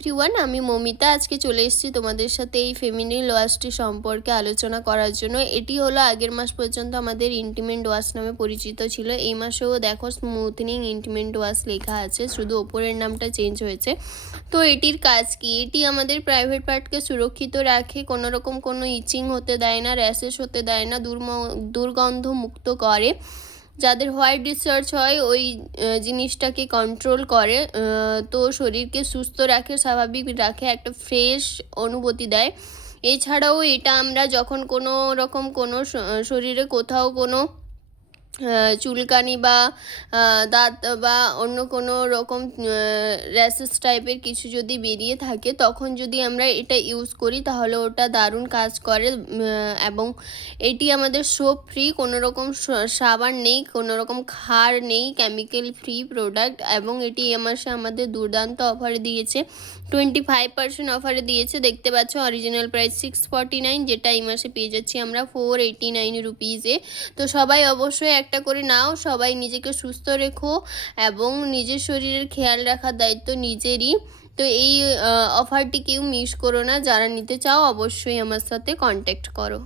Everyone, আমি মমিতা। আজকে চলে এসেছি তোমাদের সাথে এই ফেমিনিন ওয়াশটি সম্পর্কে আলোচনা করার জন্য। এটি হলো আগের মাস পর্যন্ত আমাদের ইন্টিমেন্ট ওয়াশ নামে পরিচিত ছিল। এই মাসেও দেখো স্মুথনিং ইন্টিমেন্ট ওয়াশ লেখা আছে, শুধু ওপরের নামটা চেঞ্জ হয়েছে। তো এটির কাজ কি? এটি আমাদের প্রাইভেট পার্টকে সুরক্ষিত রাখে, কোনো রকম কোনো ইচিং হতে দেয় না, র্যাশেস হতে দেয় না, দুর্গন্ধ মুক্ত করে। যাদের হোয়াইট ডিসচার্জ হয় ওই জিনিসটাকে কন্ট্রোল করে, তো শরীরকে সুস্থ রাখে, স্বাভাবিক রাখে, একটা ফ্রেশ অনুভূতি দেয়। এছাড়াও এটা আমরা যখন কোনো রকম কোনো শরীরে কোথাও কোনো চুলকানি বা দাঁত বা অন্য কোনো রকম র্যাশেস টাইপের কিছু যদি বেরিয়ে থাকে, তখন যদি আমরা এটা ইউজ করি তাহলে ওটা দারুণ কাজ করে। এবং এটি আমাদের সোপ ফ্রি, কোনো রকম সাবান নেই, কোনো রকম ক্ষার নেই, কেমিক্যাল ফ্রি প্রোডাক্ট। এবং এটি এ মাসে আমাদের দুর্দান্ত অফারে দিয়েছে, 25% অফারে দিয়েছে। দেখতে পাচ্ছ অরিজিনাল প্রাইস 649, যেটা এই মাসে পেয়ে যাচ্ছি আমরা 489 রুপিজে। তো সবাই অবশ্যই একটা করে নাও, সবাই নিজেকে সুস্থ রেখো এবং নিজের শরীরের খেয়াল রাখার দায়িত্ব নিজেরই। তো এই অফারটি কেউ মিস করো না, যারা নিতে চাও অবশ্যই আমার সাথে কন্ট্যাক্ট করো।